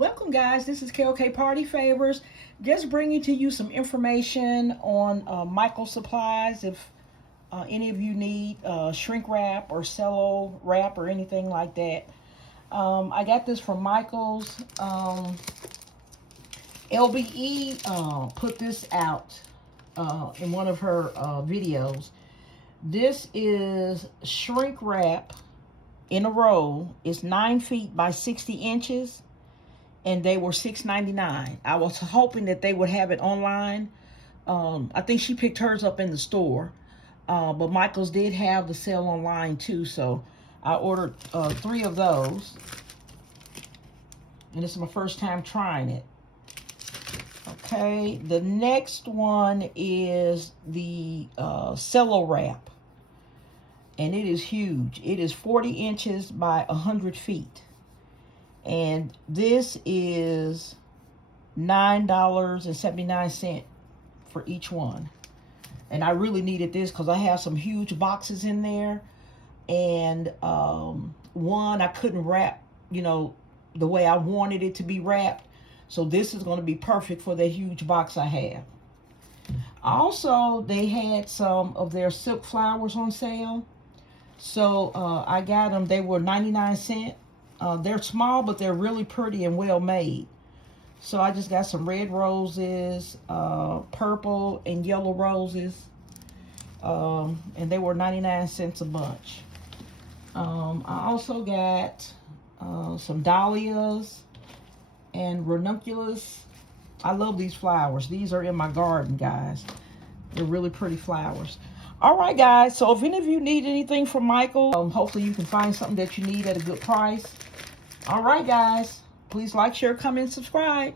Welcome guys, this is KLK Party Favors. Just bringing to you some information on Michael's supplies. If any of you need shrink wrap or cello wrap or anything like that. I got this from Michael's. LBE put this out in one of her videos. This is shrink wrap in a roll. It's 9 feet by 60 inches. And they were $6.99. I was hoping that they would have it online. I think she picked hers up in the store. But Michael's did have the sale online too. So I ordered 3 of those. And this is my first time trying it. Okay, the next one is the Cello Wrap. And it is huge. It is 40 inches by 100 feet. And this is $9.79 for each one. And I really needed this because I have some huge boxes in there. And one I couldn't wrap, the way I wanted it to be wrapped. So this is going to be perfect for the huge box I have. Also, they had some of their silk flowers on sale. So I got them. They were 99 cents. They're small, but they're really pretty and well made. So I just got some red roses, purple and yellow roses. And they were 99 cents a bunch. I also got some dahlias and ranunculus. I love these flowers. These are in my garden, guys. They're really pretty flowers. All right, guys. So if any of you need anything from Michael, hopefully you can find something that you need at a good price. All right, guys. Please like, share, comment, subscribe.